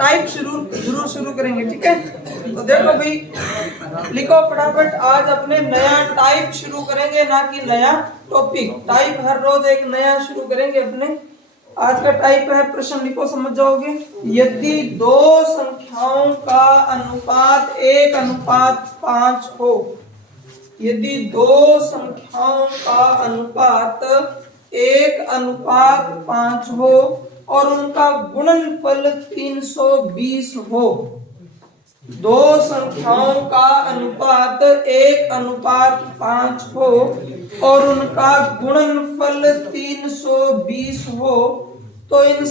Type जरूर शुरू करेंगे, ठीक है। तो देखो भाई, लिखो फटाफट। आज अपने नया टाइप शुरू करेंगे, ना कि नया टॉपिक। टाइप हर रोज एक नया शुरू करेंगे अपने। आज का टाइप है, प्रश्न लिखो, समझ जाओगे। यदि दो संख्याओं का अनुपात 1:5 हो, यदि दो संख्याओं का अनुपात 1:5 हो और उनका गुणनफल 320 हो। दो संख्याओं का अनुपात 1:5 हो और उनका गुणनफल 320 हो, तो इन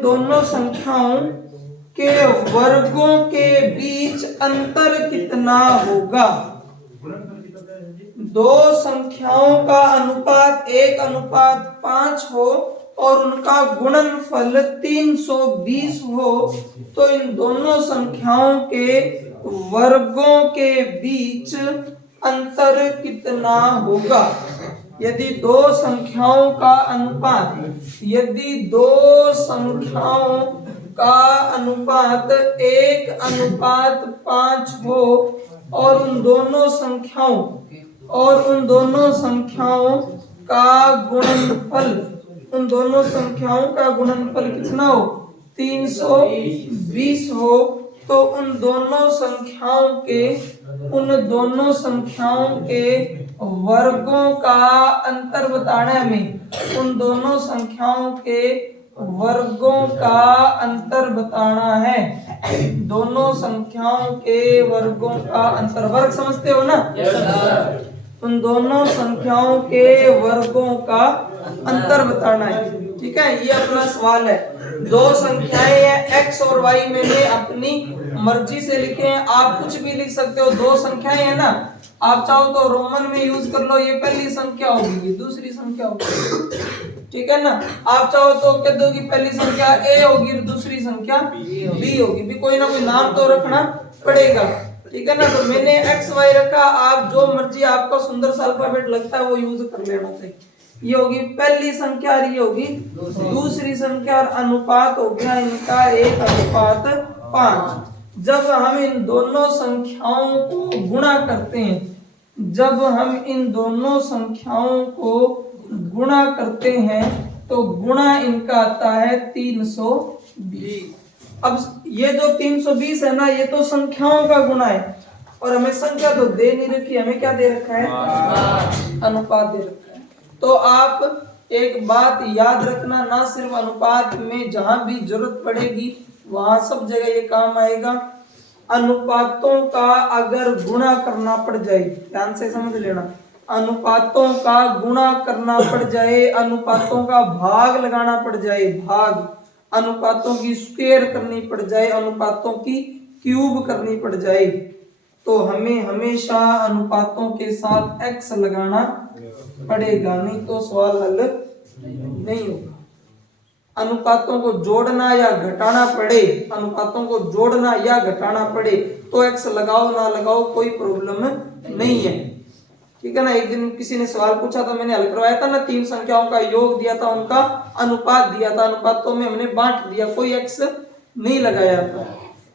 दोनों संख्याओं के वर्गों के बीच अंतर कितना होगा। दो संख्याओं का अनुपात 1:5 हो और उनका गुणनफल 320 हो, तो इन दोनों संख्याओं के वर्गों के बीच अंतर कितना होगा। यदि दो संख्याओं का अनुपात 1:5 हो और उन दोनों संख्याओं का गुणनफल कितना हो, 320 हो, तो उन दोनों संख्याओं के वर्गों का अंतर बताना है हमें। उन दोनों संख्याओं के वर्गों का अंतर बताना है। दोनों संख्याओं के वर्गों का अंतर, वर्ग समझते हो ना? उन दोनों संख्याओं के वर्गों का अंतर बताना है, ठीक है। ये अपना सवाल है। दो संख्याएं हैं x और y, मैंने अपनी मर्जी से लिखे हैं, आप कुछ भी लिख सकते हो। दो संख्याएं हैं ना, आप चाहो तो रोमन में यूज कर लो। ये पहली संख्या होगी, ये दूसरी संख्या होगी, ठीक है ना। आप चाहो तो कह दो कि पहली संख्या a होगी और दूसरी संख्या b होगी, भी कोई ना कोई नाम तो रखना पड़ेगा, ठीक है ना। तो मैंने x y रखा, आप जो मर्जी आपको सुंदर सा अल्फाबेट लगता है वो यूज कर लेना चाहिए। ये होगी पहली संख्या और ये होगी दूसरी संख्या, और अनुपात हो गया इनका 1:5। जब हम इन दोनों संख्याओं को गुणा करते हैं, तो गुणा इनका आता है 320। अब ये जो 320 है ना, ये तो संख्याओं का गुणा है, और हमें संख्या तो दे नहीं रखी, हमें क्या दे रखा है, अनुपात दे रखा है। तो आप एक बात याद रखना, ना सिर्फ अनुपात में, जहां भी जरूरत पड़ेगी वहां सब जगह ये काम आएगा। अनुपातों का अगर गुणा करना पड़ जाए, ध्यान से समझ लेना, अनुपातों का गुणा करना पड़ जाए, अनुपातों का भाग लगाना पड़ जाए, अनुपातों की स्क्वायर करनी पड़ जाए, अनुपातों की क्यूब करनी पड़ जाए, तो हमें हमेशा अनुपातों के साथ x लगाना पड़ेगा, नहीं तो सवाल हल नहीं होगा। अनुपातों को जोड़ना या घटाना पड़े, तो x लगाओ ना लगाओ कोई प्रॉब्लम नहीं है, ठीक है ना। एक दिन किसी ने सवाल पूछा था, मैंने हल करवाया था ना, 3 संख्याओं का योग दिया था, उनका अनुपात दिया था, अनुपातों में हमने बांट दिया, कोई x नहीं लगाया था।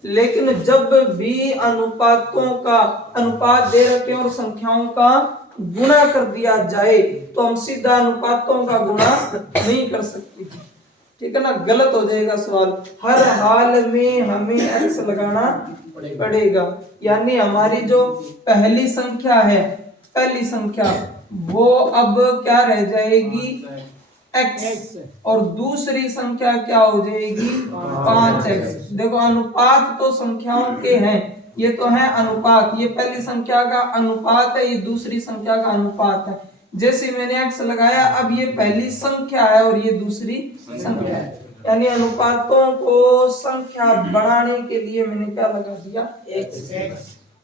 लेकिन जब भी अनुपात दे रखे और संख्याओं का गुणा कर दिया जाए, तो हम सीधा अनुपातों का गुणा नहीं कर सकते, ठीक है ना, गलत हो जाएगा सवाल। हर हाल में हमें x लगाना पड़ेगा। यानी हमारी जो पहली संख्या वो अब क्या रह जाएगी, x, और दूसरी संख्या क्या हो जाएगी, 5x। देखो अनुपात तो संख्याओं के हैं, ये तो है अनुपात, ये पहली संख्या का अनुपात है, ये दूसरी संख्या का अनुपात है। जैसे मैंने x लगाया, अब ये पहली संख्या है और ये दूसरी संख्या है, यानी अनुपातों को संख्या बढ़ाने के लिए मैंने क्या लगा दिया, x।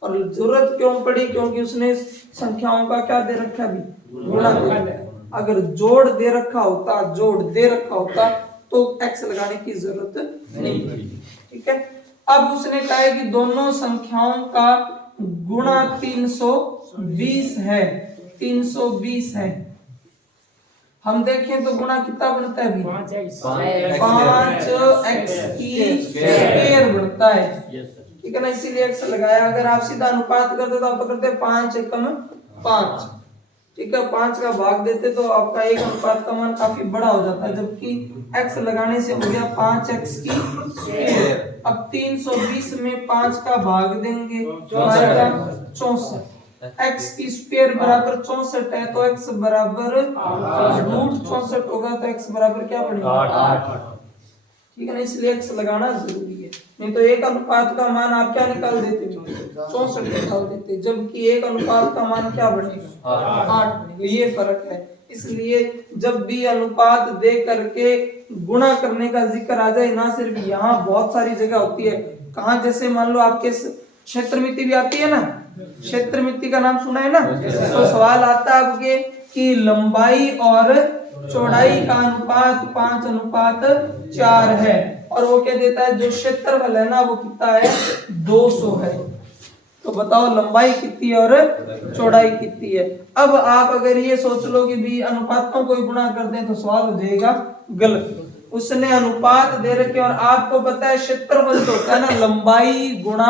और जरूरत क्यों पड़ी, क्योंकि उसने संख्याओं का क्या दे रखा, भी गुणा दे रखा। अगर जोड़ दे रखा होता तो x लगाने की जरूरत नहीं थी, ठीक है। अब उसने कहा है कि दोनों संख्याओं का गुणा 320 है, हम देखें तो गुणा कितना बनता है अभी 5x 5x की स्क्वायर बनता है, ठीक है ना, इसीलिए x लगाया। अगर आप सीधा अनुपात करते तो आप करते 5 एकम 5, ठीक है, 5 का भाग देते तो आपका एक अनुपात का मान काफी बड़ा हो जाता है, जबकि x लगाने से हो गया 5x की स्क्वायर। अब 320 में 5 का भाग देंगे तो आएगा 64, x की स्क्वायर बराबर 64 है तो x बराबर रूट 64 होगा, तो x बराबर क्या बनेगा 8, ठीक है ना, इसलिए x लगाना जरूरी है। नहीं तो एक अनुपात का मान आप क्या निकाल देते 64 निकाल देते, जबकि एक अनुपात का मान क्या बनेगा 8 बनेगा, ये फर्क है। इसलिए जब भी अनुपात दे करके गुणा करने का जिक्र आ जाए ना, सिर्फ यहाँ बहुत सारी जगह होती है, कहाँ जैसे मान लो आपके क्षेत्रमिति भी आती है ना, क्षेत्रमिति का नाम सुना है ना, तो सवाल आता है आपके कि लंबाई और चौड़ाई का अनुपात 5:4 है, और वो क्या देता है, जो क्षेत्रफल है ना वो कितना है 200 है, तो बताओ लंबाई कितनी है और चौड़ाई कितनी है। अब आप अगर ये सोच लो कि भी अनुपातों को गुणा कर दें तो सवाल हो जाएगा गलत। उसने अनुपात दे रखे और आपको पता है क्षेत्रफल तो होता है ना लंबाई गुणा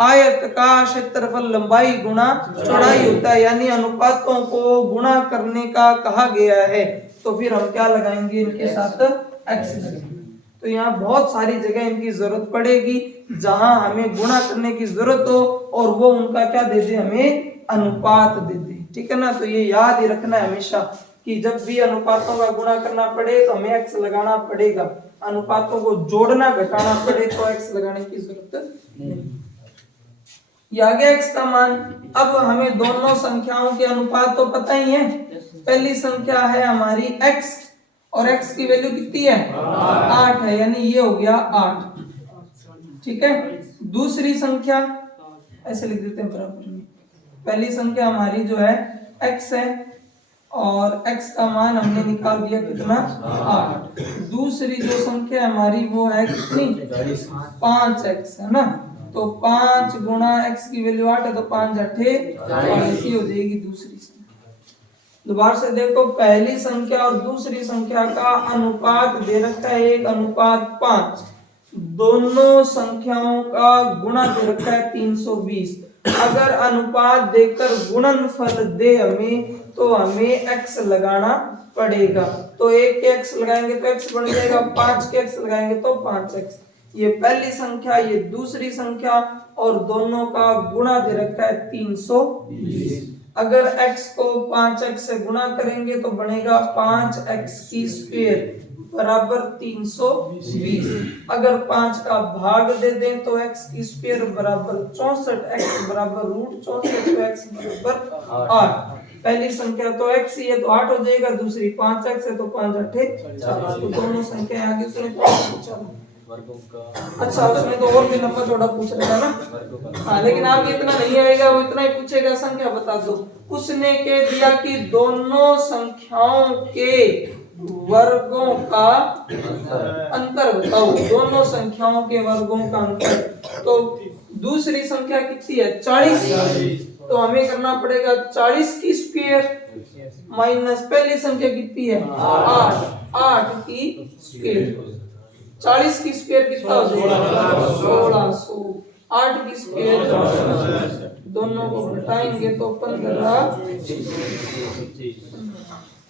आयत का क्षेत्रफल लंबाई गुणा चौड़ाई होता है, यानी अनुपातों को गुणा करने का कहा गया है, तो फिर हम क्या लगाएंगे इनके साथ x लगाएंगे। तो यहाँ बहुत सारी जगह इनकी जरूरत पड़ेगी जहां हमें गुणा करने की जरूरत हो और वो उनका क्या दे दे, हमें अनुपात दे दे, ठीक है ना। तो ये याद ही रखना है हमेशा कि जब भी अनुपातों का गुणा करना पड़े तो हमें x लगाना पड़ेगा, अनुपातों को जोड़ना घटाना पड़े तो x लगाने की जरूरत नहीं। ये आ गया x का मान। अब हमें दोनों संख्याओं के अनुपात तो पता ही है, पहली संख्या है हमारी x और x की वैल्यू कितनी है 8 है, यानी ये हो गया 8, ठीक है। दूसरी संख्या ऐसे लिख देते हैं बराबर में, पहली संख्या हमारी जो है x है और x का मान हमने निकाल दिया कितना 8। दूसरी जो संख्या हमारी वो है कितनी 5x है ना, तो 5 गुणा x की वैल्यू 8 है तो 5 8 40 हो जाएगी दूसरी संख्या। दोबारा से देखो, पहली संख्या और दूसरी संख्या का अनुपात दे रखा है 1:5, दोनों संख्याओं का गुणा दे रखा है 320। अगर अनुपात देकर गुणनफल दे हमें तो हमें x लगाना पड़ेगा, तो एक के x लगाएंगे तो x बन जाएगा, 5 के x लगाएंगे तो 5x। ये पहली संख्या ये दूसरी संख्या और दोनों का गुणा दे रखा है 320। अगर x को 5x से गुणा करेंगे तो बनेगा 5x की स्क्वायर बराबर 320। अगर 5 का भाग दे दें तो x की स्क्वायर बराबर 64, x बराबर रूट 64, तो x बराबर 8। पहली संख्या तो x ही है तो 8 हो जाएगा, दूसरी 5x है तो 5 8 40, तो दोनों संख्या आगे उसने पूछा। अच्छा उसमें तो और भी लंबा चौड़ा पूछ रहा है ना, हाँ, लेकिन आप इतना नहीं आएगा, वो इतना ही पूछेगा संख्या बता दो। उसने कह दिया कि दोनों संख्याओं के वर्गों का अंतर बताओ, दोनों संख्याओं के वर्गों का अंतर, तो दूसरी संख्या कितनी है 40, तो हमें करना पड़ेगा 40 की स्क्वायर माइनस पहली संख्या कितनी है 8 की स्क्वायर। 40 की स्क्वायर कितना हो जाएगा 1600, 8 की स्क्वायर दोनों को घटाएंगे तो 15।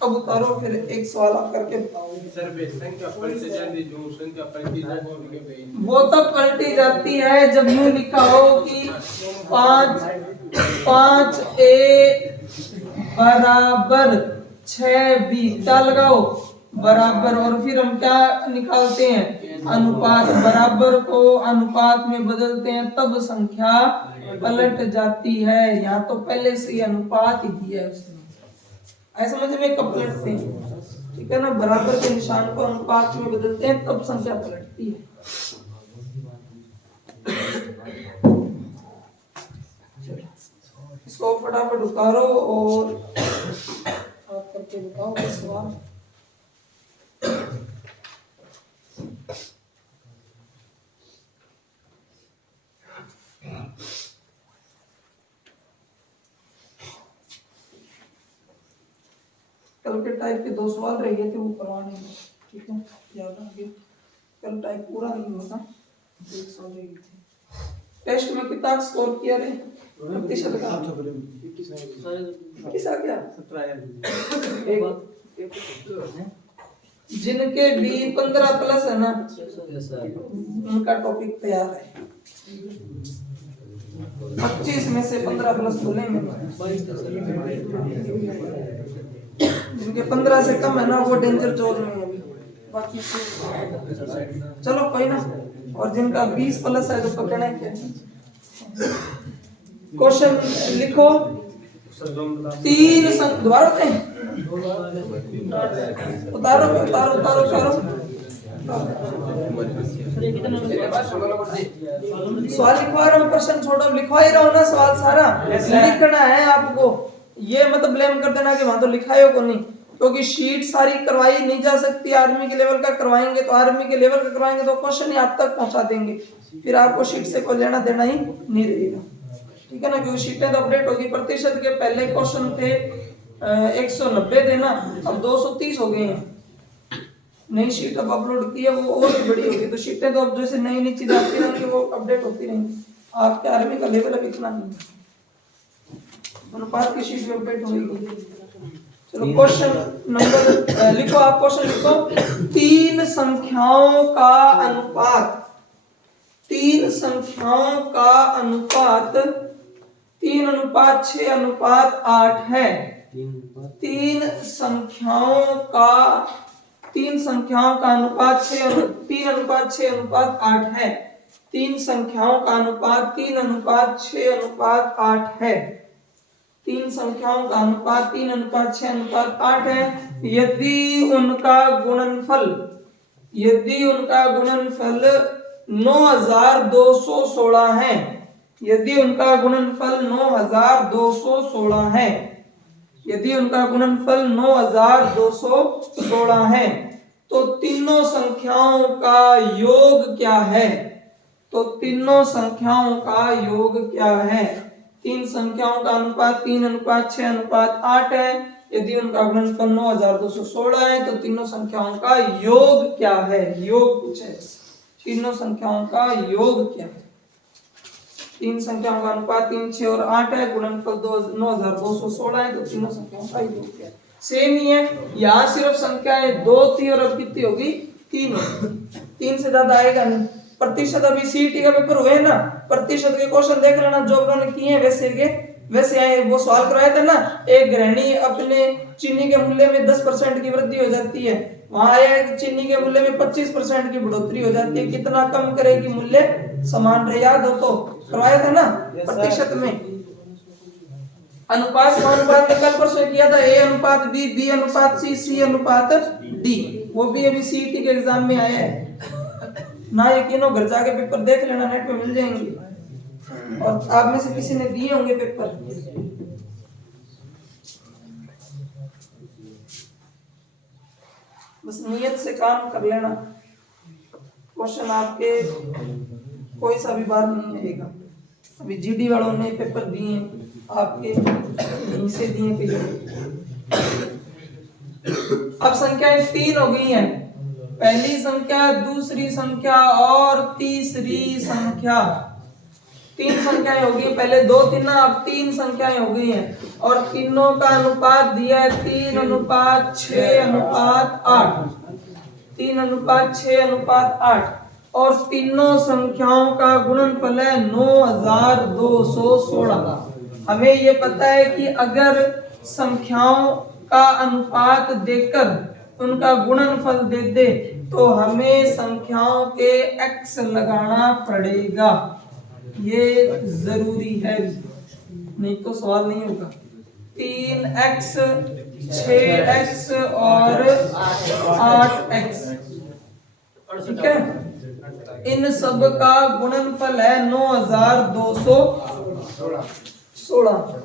अब उतारो फिर एक सवाल आप करके बताओ। वो तब पलटी जाती है जब यूं लिखा हो कि 5a बराबर 6b, क्या लगाओ बराबर, और फिर हम क्या निकालते हैं अनुपात, बराबर को अनुपात में बदलते हैं तब संख्या पलट जाती है। यहाँ तो पहले से ही अनुपात ही दिया है उसने, ऐसा समझ में कब पलटते हैं, ठीक है ना, बराबर के निशान को अनुपात में बदलते हैं तब संख्या पलटती है। इसको फटाफट उतारो और आप करके बताओ सवाल। कैलकुलेटर टाइप के 2 सवाल रह गए थे वो करवाने हैं, ठीक है, याद रखिए। कल टाइप पूरा नहीं होता, 1 सवाल रह गए थे। टेस्ट में कितना स्कोर किया रे प्रतिशत का? 21 आ गया। जिनके भी 15 प्लस है ना उनका टॉपिक तैयार है। 25 में से 15 प्लस बोलेंगे, जिनके 15 से कम है ना वो डेंजर जोन में है, बाकी चलो कोई ना। और जिनका 20 प्लस है तो पकड़े क्या। क्वेश्चन लिखो, 3 दोबारा उतारो उतारो उतारो उतारो। सवाल लिखवा रहा हूँ, प्रश्न छोड़ो, लिखवा ही रहा हूँ ना सवाल सारा, लिखना है आपको। ये मतलब ब्लेम कर देना कि वहां तो लिखा है को नहीं, क्योंकि शीट सारी करवाई नहीं जा सकती। आर्मी के लेवल का करवाएंगे तो आर्मी के लेवल का करवाएंगे तो क्वेश्चन ही आप तक पहुंचा देंगे, फिर आपको शीट से कोई लेना देना ही नहीं रहेगा, ठीक है ना। क्योंकि शीटें तो अपडेट होगी। प्रतिशत के पहले क्वेश्चन थे 190 देना, अब 230 हो गए हैं। नई शीट अब अपलोड की है वो और भी बड़ी होगी, तो शीटें तो अब जैसे नई नई चीजें आती रहेंगी वो अपडेट होती रहेंगी। आपके आर्मी का लेवल अब इतना नहीं है, अनुपात की शीट भी अपडेट होगी। चलो क्वेश्चन नंबर लिखो, आप क्वेश्चन लिखो, 3 संख्याओं का अनुपात, 3 संख्याओं का अनुपात 3:6:8 है। 3 संख्याओं का अनुपात 3:6:8 है। 3 संख्याओं का अनुपात 3:6:8 है। 3 संख्याओं का अनुपात 3:6:8 है। यदि उनका गुणनफल 9216 है, यदि उनका गुणनफल 9216 है, यदि उनका गुणनफल 9216 है, तो तीनों संख्याओं का योग क्या है? तो तीनों संख्याओं का योग क्या है? 3 संख्याओं का अनुपात 3:6:8 है। यदि उनका गुणनफल 9216 है तो तीनों संख्याओं का योग क्या है? योग पूछे, तीनों संख्याओं का योग क्या है? 3 संख्याओं का अनुपात 3, 6 और 8 है, गुणनफल 9216 है, तो तीनों संख्याओं का योग क्या है? सेम ही है, यहाँ सिर्फ संख्याएं 2 थी और अब कितनी होगी? 3 होगी। 3 से ज्यादा आएगा नहीं। प्रतिशत अभी सीईटी का पेपर हुए ना, प्रतिशत के क्वेश्चन देख लेना जो उन्होंने किए हैं वैसे आए। वो सवाल करवाए थे ना, एक गृहिणी अपने चीनी के मूल्य में 10% की वृद्धि हो जाती है, वहां आया चीनी के मूल्य में 25% की बढ़ोतरी हो जाती है, कितना कम करेगी मूल्य समान रहे? याद हो तो करवाया था ना प्रतिशत में। अनुपात कल परसों किया था, A:B, B:C, C:D, वो भी अभी सीईटी के एग्जाम में आया है ना। यकीन हो घर जाके पेपर देख लेना, नेट पे मिल जाएंगे, और आप में से किसी ने दिए होंगे पेपर। बस नियत से काम कर लेना, क्वेश्चन आपके कोई सा भी बार नहीं आएगा। अभी जीडी वालों ने पेपर दिए आपके यहीं से दिए थे। अब संख्याएं 3 हो गई हैं, पहली संख्या, दूसरी संख्या और तीसरी संख्या। 3 संख्याएं हो गई, पहले 2 थी ना, अब 3 संख्याएं हो गई हैं, और तीनों का अनुपात दिया है 3:6:8, 3:6:8, और तीनों संख्याओं का गुणनफल है 9216। हमें ये पता है कि अगर संख्याओं का अनुपात देकर उनका गुणनफल दे दे तो हमें संख्याओं के x लगाना पड़ेगा, ये जरूरी है, नहीं तो सवाल नहीं होगा। 3x, 6x और 8x, ठीक है, इन सब का गुणनफल है 9216।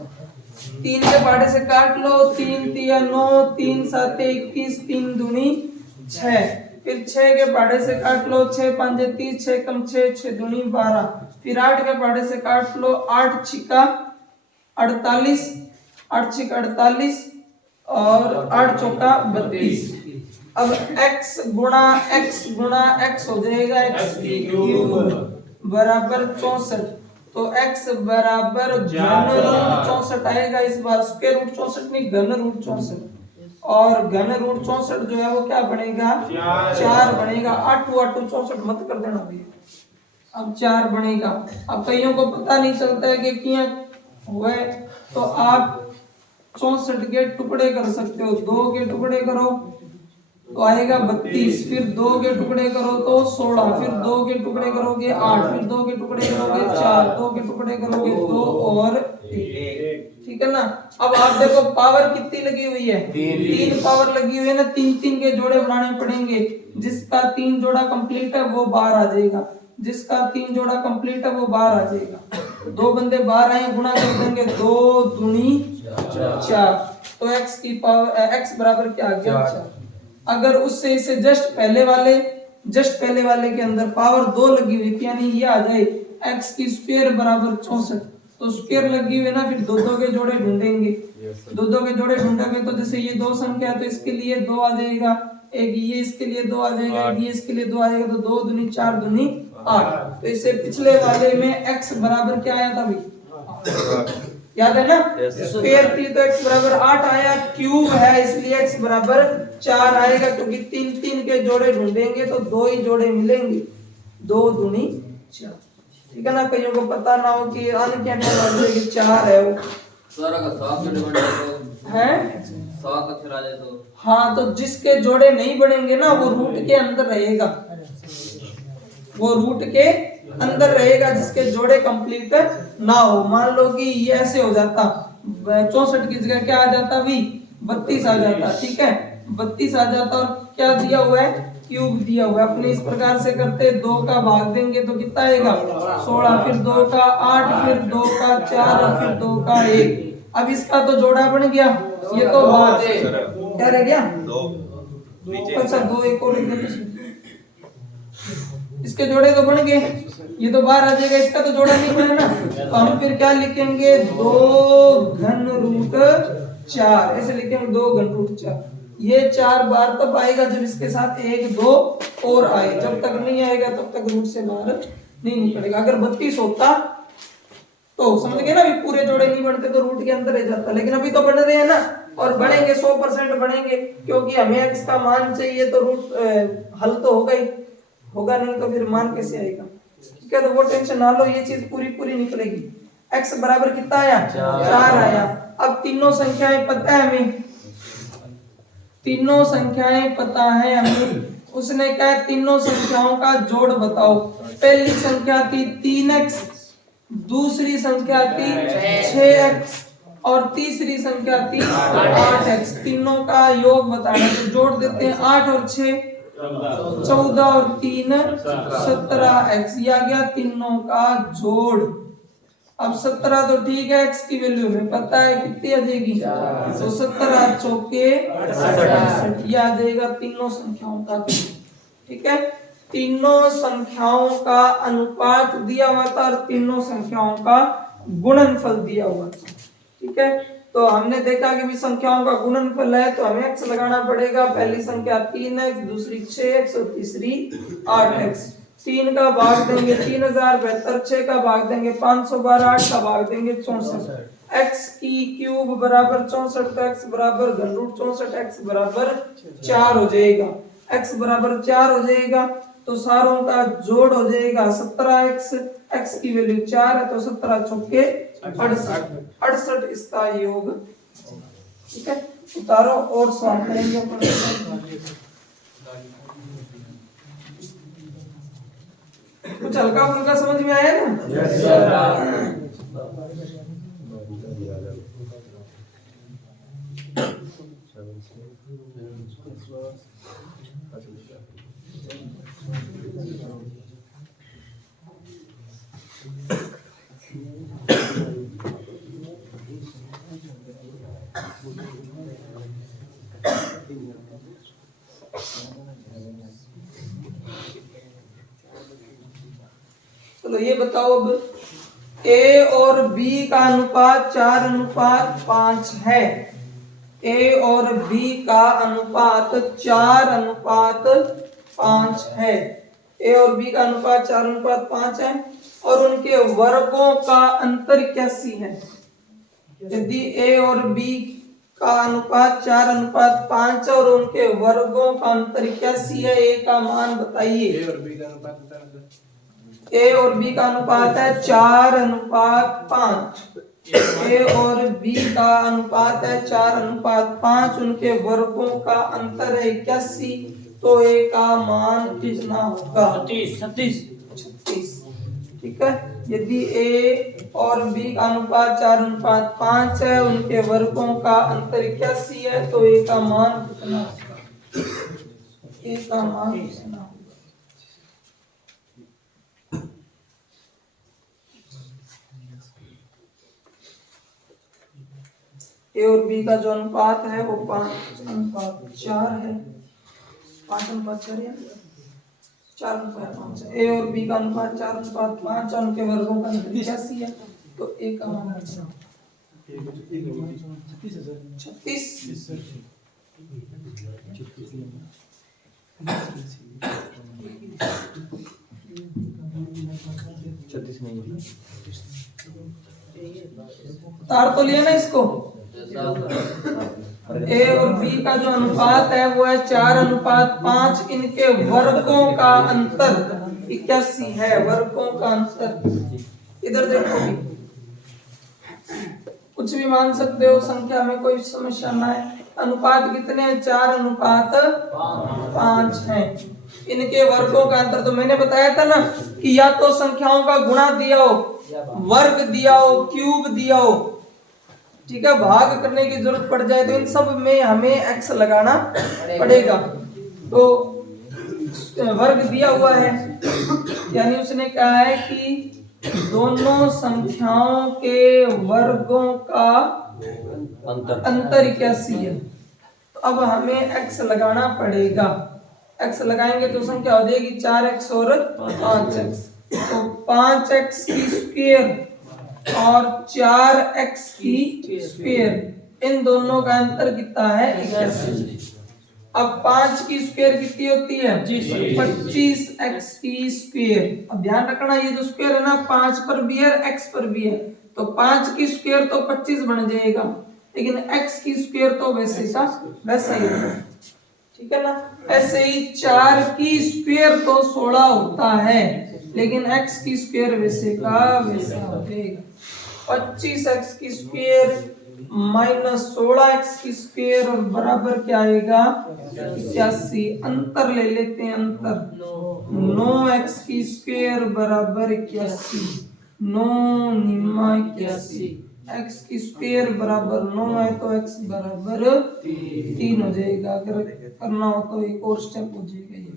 3 के पाटे से काट लो, 3 तिया 9, 3 7 21, 3 दूनी 6, फिर 6 के पाटे से काट लो, 6 5 30, 6 कम 6, 6 दूनी 12, फिर 8 के पाटे से काट लो, 8 6 48, 8 6 48, और 8 चौका 32। अब x गुणा x हो जाएगा x की क्यूब बराबर 64। तो x बराबर घन रूट 64 आएगा इस बार, स्क्वायर रूट 64 नहीं, घन रूट 64। और घन रूट 64 जो है वो क्या बनेगा, 4 बनेगा। 8 64 मत कर देना भैया, अब 4 बनेगा। अब कईयों को पता नहीं चलता है कि क्या हुए, तो आप 64 के टुकड़े कर सकते हो। 2 के टुकड़े करो तो आएगा 32, फिर 2 के टुकड़े करो तो 16, फिर 2 के टुकड़े करोगे 8, फिर 2 के टुकड़े करोगे 4, 2 के टुकड़े करोगे 2 और 1। ठीक है ना। अब आप देखो पावर कितनी लगी हुई है, 3 पावर लगी हुई है ना। 3 के जोड़े बनाने पड़ेंगे। जिसका 3 जोड़ा कंप्लीट है वो बाहर आ जाएगा, जिसका 3 जोड़ा कंप्लीट है वो बाहर आ जाएगा। 2 बंदे बाहर आए, गुणा कर देंगे 2 दूनी 4। तो x की पावर x बराबर क्या आ गया 4। अगर उससे इसे जस्ट पहले वाले के अंदर पावर 2 लगी हुई थी, यानी ये आ जाए x की स्क्वायर बराबर 64। तो स्क्वायर लगी हुई है ना, फिर 2 के जोड़े ढूंढेंगे। 2 के जोड़े ढूंढोगे तो जैसे ये 2 संख्या है तो इसके लिए 2 आ जाएगा, एक ये इसके लिए 2 आ जाएगा, एक ये इसके लिए 2 आ जाएगा। तो 2 दूनी 4 दूनी 8। तो इससे पिछले वाले में x बराबर क्या आया था भाई, याद है ना, स्क्वायर थी तो x बराबर 8 आया, क्यूब है इसलिए x बराबर 4 आएगा, क्योंकि 3 के जोड़े ढूंढेंगे तो 2 ही जोड़े मिलेंगे। 2 दूनी 4। ठीक है ना। कईयों को पता ना हो कि अन क्या कि 4 है वो सारा का 7 जोड़े बन जाए है 7 अक्षर आ जाए तो हाँ, तो जिसके जोड़े नहीं बनेंगे ना वो रूट के अंदर रहेगा, वो रूट के अंदर रहेगा जिसके जोड़े कंप्लीट ना हो। मान लो कि ये ऐसे हो जाता, 64 की जगह क्या आ जाता भी 32 आ जाता। ठीक है, 32 आ जाता और क्या दिया हुआ है, क्यूब दिया हुआ है। अपने इस प्रकार से करते 2 का भाग देंगे तो कितना आएगा 16, फिर 2 का 8, फिर 2 का 4 और फिर 2 का 1। अब इसका तो जोड़ा बन गया, ये तो बात है क्या रह गया 2। अच्छा 2 एक और लिख देते, इसके जोड़े तो बन गए, ये तो बाहर आ जाएगा, इसका तो जोड़ा नहीं बना ना। तो हम फिर क्या लिखेंगे 2 घन रूट 4 ऐसे लिखेंगे, 2 घन रूट 4। ये 4 बार तब आएगा जब इसके साथ 1 2 और आए, जब तक नहीं आएगा तब तक रूट से बाहर नहीं निकलेगा। अगर 32 होता तो समझ गए ना, अभी पूरे जोड़े नहीं बनते तो रूट के अंदर रह जाता, लेकिन अभी तो बन रहे हैं ना, और बढ़ेंगे 100% बढ़ेंगे, क्योंकि हमें x का मान चाहिए तो रूट हल तो होगा ही, होगा नहीं तो फिर मान कैसे आएगा। ठीक है, तो वो टेंशन ना लो, ये चीज पूरी निकलेगी। x बराबर कितना आया 4 आया। अब तीनों संख्याएं पता है हमें, तीनों संख्याएं पता है हमें। उसने कहा तीनों संख्याओं का जोड़ बताओ। पहली संख्या थी 3x, दूसरी संख्या थी 6x और तीसरी संख्या थी 8x। तीनों का योग बताना, तो जोड़ देते हैं 8 और 6 14 और 3 17x। ये आ गया तीनों का जोड़। अब 17 तो ठीक है, x की वैल्यू हमें पता है कितनी आ जाएगी, तो 17 चौके 68 ये आ जाएगा तीनों संख्याओं का। ठीक है, तीनों संख्याओं का अनुपात दिया हुआ था और तीनों संख्याओं का गुणनफल दिया हुआ था। ठीक है, तो हमने देखा कि भी संख्याओं का गुणनफल है तो हमें x लगाना पड़ेगा। पहली संख्या 3x, दूसरी 6x और तीसरी 8x। 3 का भाग देंगे 3072, 6 का भाग देंगे 512, 8 का भाग देंगे 64। x की क्यूब बराबर 64, तो x बराबर घन रूट 64, x बराबर 4 हो जाएगा। x बराबर 4 हो जाएगा तो सारों का जोड़ हो जाएगा 17x। x की वैल्यू 4 है तो 17 चौके 68 इसका योग। ठीक है, उतारो और सॉल्व करेंगे। कुछ हल्का फुल्का समझ में आया ना? चलो ये बताओ, अब a और b का अनुपात 4:5 है। ए और बी का अनुपात 4:5 है। ए और बी का अनुपात 4:5 है और उनके वर्गों का अंतर 81 है। यदि ए और बी का अनुपात 4:5 और उनके वर्गों का अंतर 81 है, ए का मान बताइए। ए और बी का अनुपात है 4:5। ए और बी का अनुपात है 4:5, उनके वर्गों का अंतर है 81, तो ए का मान कितना होगा? 36। ठीक है। यदि ए और बी का अनुपात 4:5 है, उनके वर्गों का अंतर 81 है, तो ए का मान कितना होगा? ए का मान कितना होगा? ए और बी का जो अनुपात है वो 5:4 है। 5:4 है, 4:5 है। ए और बी का अनुपात 4:5 और उनके वर्गों का अंतर 81 है, तो ए का मान कितना? 36। तार तो लिया ना इसको। ए और बी का जो अनुपात है वो है 4:5, इनके वर्गों का अंतर 81 है। वर्गों का अंतर इधर देखो, कुछ भी मान सकते हो, संख्या में कोई समस्या ना है। अनुपात कितने हैं? 4:5 है। इनके वर्गों का अंतर तो मैंने बताया था ना कि या तो संख्याओं का गुणा दिया हो, वर्ग दिया हो, क्यूब दिया हो, ठीक है, भाग करने की जरूरत पड़ जाए तो इन सब में हमें x लगाना पड़ेगा। तो वर्ग दिया हुआ है, यानी उसने कहा है कि दोनों संख्याओं के वर्गों का अंतर 81 है। तो अब हमें x लगाना पड़ेगा। x लगाएंगे तो संख्या हो जाएगी 4x और 5x। तो 5x की स्क्वायर और 4x की स्क्वायर, इन दोनों का अंतर कितना है? 81। अब 5 की स्क्वायर कितनी होती है? 25x की स्क्वायर। अब ध्यान रखना, ये जो स्क्वायर है ना 5 पर भी है, x पर भी है, तो 5 की स्क्वायर तो 25 बन जाएगा, लेकिन x की स्क्वायर तो वैसे का वैसा ही है। ठीक है ना। ऐसे ही 4 की स्क्वायर तो 16 होता है, लेकिन x की स्क्वायर वैसे का वैसा हो जाएगा। 25x की स्क्वायर माइनस 16x की स्क्वायर और बराबर क्या आएगा? 81। अंतर ले लेते हैं, अंतर 9x की स्क्वायर बराबर 81। 9 निम्मा 81। x की स्क्वायर बराबर 9 है तो x बराबर 3 हो जाएगा। अगर करना हो तो एक और स्टेप हो जाएगा ये।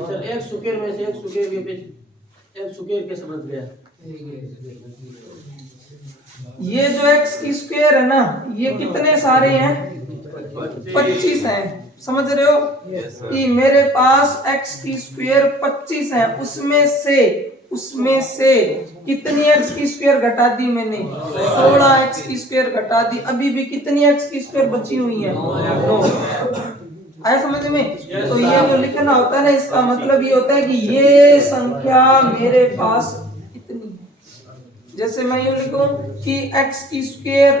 सर एक स्क्वायर में से एक स्क्वायर के बीच एक स्क्वायर कैसे बच गया? ये जो x की स्क्वायर है ना, ये कितने सारे हैं? 25 हैं। समझ रहे हो कि मेरे पास x की स्क्वायर 25 है, उसमें से कितनी x की स्क्वायर घटा दी मैंने? 16x की स्क्वायर घटा दी। अभी भी कितनी x की स्क्वायर बची हुई है? 9। आया समझ में? तो ये जो लिखना होता है ना, इसका मतलब ये होता है कि ये संख्या मेरे पास इतनी है। जैसे मैं यूं लिखूं कि x की स्क्वायर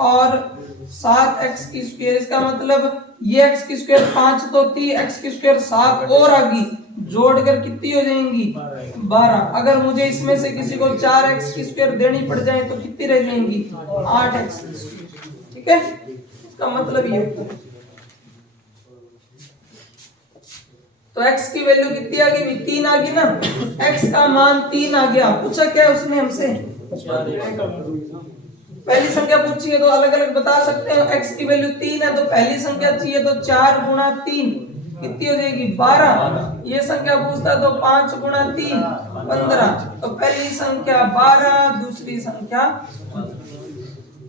और 7x की स्क्वायर, इसका मतलब ये x की स्क्वायर 5 तो थी, x की स्क्वायर 7 और आ गई, जोड़कर कितनी हो जाएंगी? 12। अगर मुझे इसमें से किसी को 4x की स्क्वायर देनी पड़ जाए तो कितनी रह जाएंगी? 8x की स्क्वायर। ठीक है, इसका मतलब ये होता है। तो x की वैल्यू कितनी आ गई? 3 आ गई ना। x का मान 3 आ गया। पूछा क्या उसने हमसे? पहली संख्या पूछी है तो अलग अलग बता सकते हैं। x की वैल्यू 3 है तो पहली संख्या चाहिए, तो 4 गुणा 3 कितनी हो जाएगी? 12। ये संख्या पूछता तो 5 गुणा 3 15। तो पहली संख्या 12, दूसरी संख्या।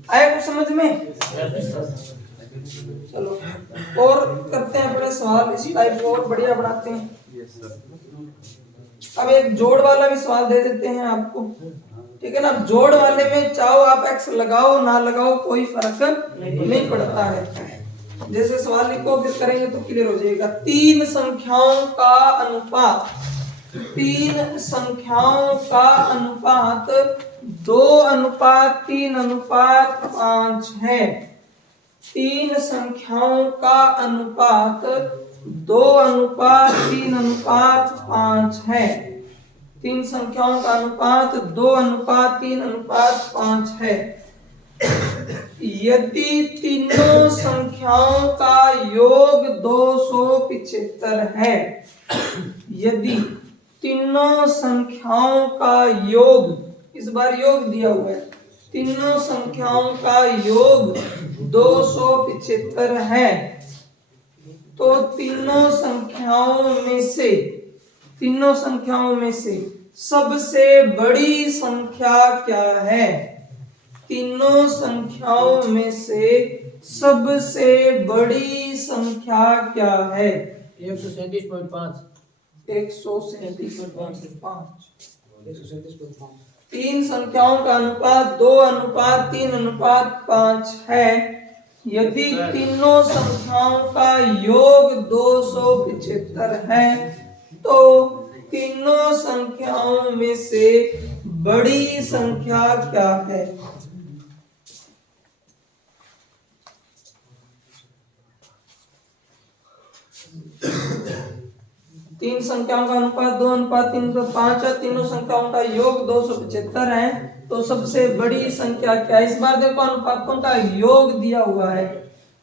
आया कुछ समझ में? चलो और करते हैं अपने सवाल, इस टाइप को और बढ़िया बनाते हैं। अब एक जोड़ वाला भी सवाल दे देते हैं आपको। ठीक है ना। जोड़ वाले में चाहो आप x लगाओ ना लगाओ कोई फर्क नहीं पड़ता है। जैसे सवाल लिखो फिर करेंगे तो क्लियर हो जाएगा। तीन संख्याओं का अनुपात, तीन संख्याओं का अनुपात 2:3:5 है। तीन संख्याओं का अनुपात 2:3:5 है। तीन संख्याओं का अनुपात 2:3:5 है। यदि तीनों संख्याओं का योग 275 है, यदि तीनों संख्याओं का योग, इस बार योग दिया हुआ है, तीनों संख्याओं का योग 275 है, तो तीनों संख्याओं में से सबसे बड़ी संख्या क्या है? तीनों संख्याओं में से सबसे बड़ी संख्या क्या है? 137.5। 137.5। तीन संख्याओं का अनुपात 2:3:5 है। यदि तीनों संख्याओं का योग 275 है, तो तीनों संख्याओं में से बड़ी संख्या क्या है? तीन संख्याओं का अनुपात 2:3:5 है, तीनों संख्याओं का योग 275 है, तो सबसे बड़ी संख्या क्या है? इस बार देखो अनुपातों का योग दिया हुआ है।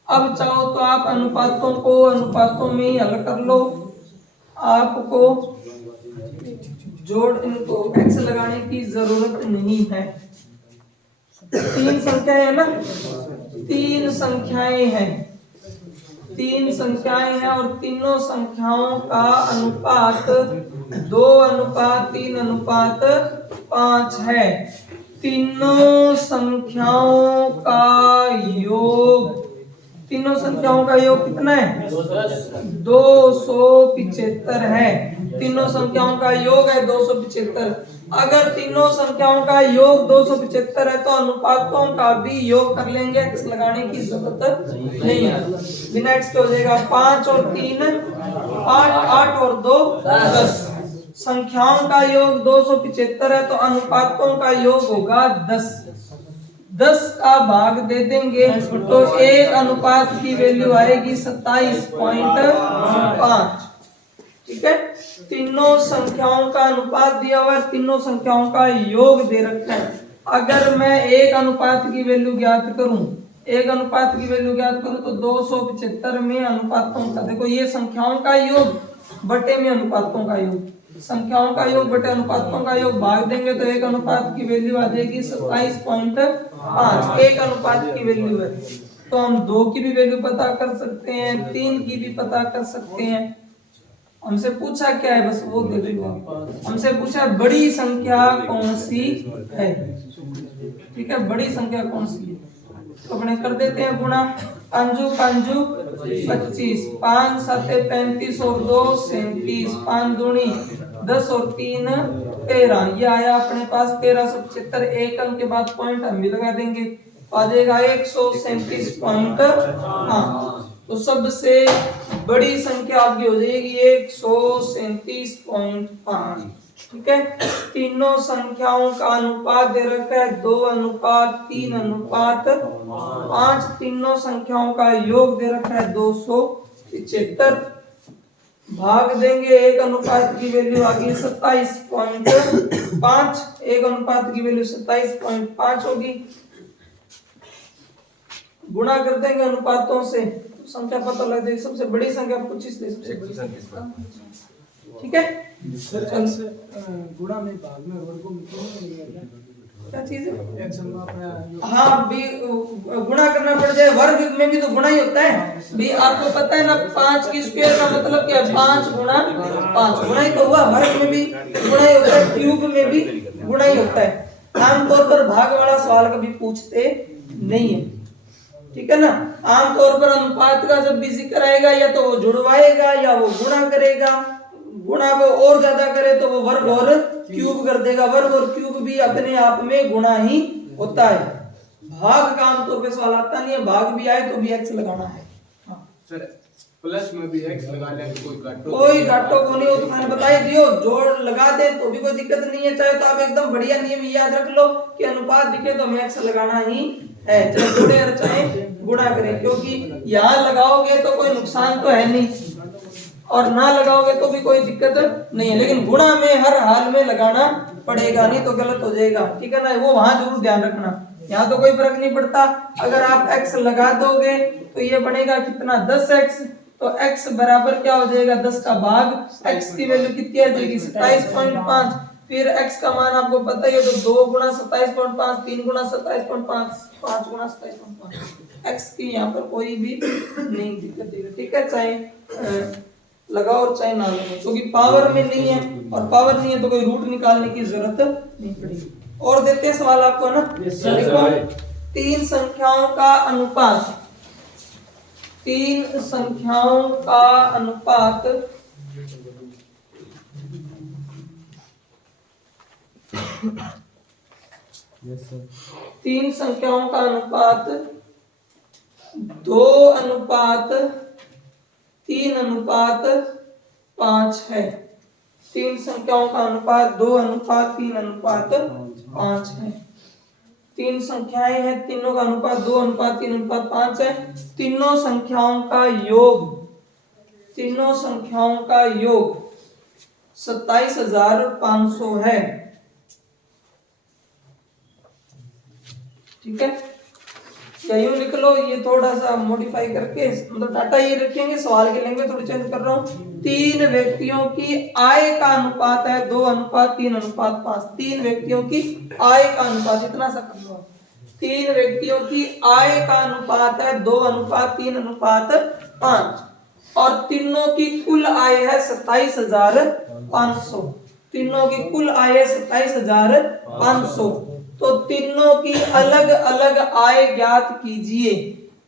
अब चाहो तो आप अनुपातों में ही हल कर लो। आपको जोड़ इनको x लगाने की जरूरत नहीं है। तीन संख्याएं है ना, तीन संख्याएं हैं और तीनों संख्याओं का अनुपात 2:3:5 है। तीनों संख्याओं का योग कितना है? 275 है। तीनों संख्याओं का योग है 275। अगर तीनों संख्याओं का योग 275 है तो अनुपातों का भी योग कर लेंगे, x लगाने की जरूरत नहीं है। बिना x के हो जाएगा 5 और 3 8 और 2 10। संख्याओं का योग 275 है तो अनुपातों का योग होगा 10। 10 का भाग दे देंगे तो एक अनुपात की वैल्यू आएगी 27.5। ठीक है। तीनों संख्याओं का अनुपात दिया हुआ है, तीनों संख्याओं का योग दे रखा है। अगर मैं एक अनुपात की वैल्यू ज्ञात करूं तो 275 में अनुपातों का, देखो ये संख्याओं का योग बटे में अनुपातों का योग, संख्याओं का योग बटे अनुपातों का योग भाग देंगे तो एक अनुपात की वैल्यू आ जाएगी 27.5। एक अनुपात की वैल्यू है तो हम 2 की भी वैल्यू पता कर सकते हैं, 3 की भी पता कर सकते हैं। हमसे पूछा क्या है, बस वो देख लो। हमसे पूछा बड़ी संख्या कौन सी है। ठीक है, बड़ी संख्या कौन सी है तो अपने कर देते हैं गुणा। 5 25, 5 7 35 और 2 37, 5 दूनी 10 और 3 13। ये आया अपने पास 1375। एक अंक के बाद पॉइंट हम भी लगा देंगे, आ जाएगा 137.5। तो सबसे बड़ी संख्या आपकी हो जाएगी 137.5। ठीक है। तीनों संख्याओं का अनुपात दे रखा है 2:3:5। तीनों संख्याओं का योग दे रखा है 275। भाग देंगे एक अनुपात की वैल्यू आ गई 27.5। एक अनुपात की वैल्यू 27.5 होगी। गुणा कर देंगे अनुपातों से, संख्या पता लग जाएगी। सबसे बड़ी संख्या 25 ले, सबसे बड़ी संख्या। ठीक है। गुणा में भाग में वर्गों में क्या चीज है? हाँ भी गुणा करना पड़ जाए। वर्ग में भी तो गुणा ही होता है भी, आपको पता है ना 5 की स्क्वायर का मतलब क्या है? 5 गुणा 5 गुणा ही तो हुआ। वर्ग में भी गुणा ही होता है, क्यूब में भी गुणा ही होता है। आमतौर पर भाग वाला सवाल कभी पूछते नहीं है। ठीक है ना। आमतौर पर अनुपात का जब भी जिक्र आएगा या तो वो जुड़वाएगा या वो गुणा करेगा। गुणा को और ज्यादा करे तो वो वर्ग और क्यूब कर देगा। वर्ग और क्यूब भी अपने आप में गुणा ही होता है। भाग का आमतौर पे सवाल आता नहीं है, भाग भी आए तो भी एक्स लगाना है। हाँ। सर प्लस में भी एक्स लगा ले तो कोई घाटो को नहीं, वो तो मैंने बता ही दियो, जोड़ लगा दे तो भी कोई दिक्कत नहीं है। चाहे तो आप एकदम बढ़िया नियम याद रख लो कि अनुपात दिखे तो हमें एक्स लगाना ही है, चाहे जोड़े और चाहे गुणा करें, क्योंकि यहाँ लगाओगे तो कोई नुकसान तो है नहीं और ना लगाओगे तो भी कोई दिक्कत नहीं है, लेकिन गुणा में हर हाल में लगाना पड़ेगा, नहीं तो गलत हो जाएगा। ठीक है ना, वो वहां जरूर ध्यान रखना। यहाँ तो कोई फर्क नहीं पड़ता, अगर आप x लगा दोगे तो ये बनेगा कितना 10x, तो x बराबर क्या हो जाएगा 10 का भाग, x की वैल्यू कितनी आ जाएगी 27.5। फिर x का मान आपको पता ही है, तो 2 गुणा 27.5, 3 गुणा 27.5, 5 गुणा 27.5। x की यहाँ पर कोई भी नहीं दिक्कत है। ठीक है, चाहे लगाओ और चाहे ना लगाओ, क्योंकि पावर में नहीं है और पावर नहीं है तो कोई रूट निकालने की जरूरत नहीं पड़ेगी। और देते हैं सवाल आपको ना, देखो 3 संख्याओं का अनुपात, 3 संख्याओं का अनुपात तीन संख्याओं का अनुपात 2:3:5 है। 3 संख्याओं का अनुपात 2:3:5 है। 3 संख्याएं हैं, तीनों का अनुपात 2:3:5 है। तीनों संख्याओं का योग 27,500 है। ठीक है, या यूं लिख लो, ये थोड़ा सा मॉडिफाई करके, मतलब डाटा ये रखेंगे, सवाल की लैंग्वेज थोड़ी चेंज कर रहा हूँ। 3 व्यक्तियों की आय का अनुपात है 2:3:5। 3 व्यक्तियों की आय का अनुपात, इतना सा कर लो। 3 व्यक्तियों की आय का अनुपात है 2:3:5 और तीनों की कुल आय है 27,500। तीनों की कुल आय है 27,500। तो तीनों की अलग अलग आय ज्ञात कीजिए।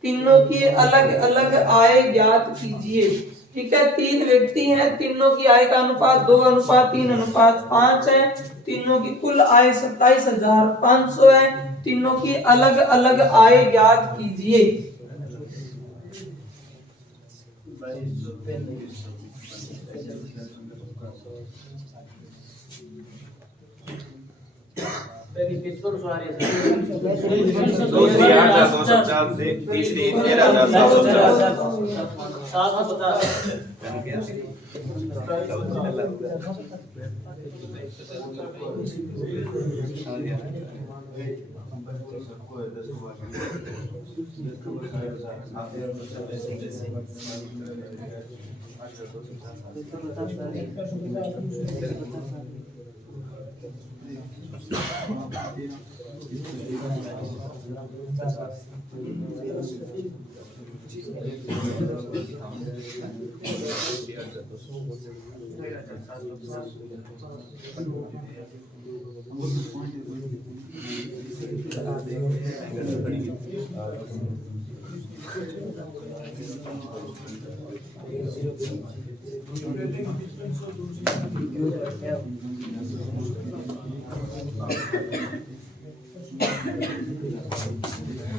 तीनों की अलग अलग आय ज्ञात कीजिए। ठीक है, 3 व्यक्ति हैं, तीनों की आय का अनुपात 2:3:5 है। तीनों की कुल आय 27,500 है। तीनों की अलग अलग आय ज्ञात कीजिए। पहली पेज पर सवाल है दूसरी 8,250 से तीसरी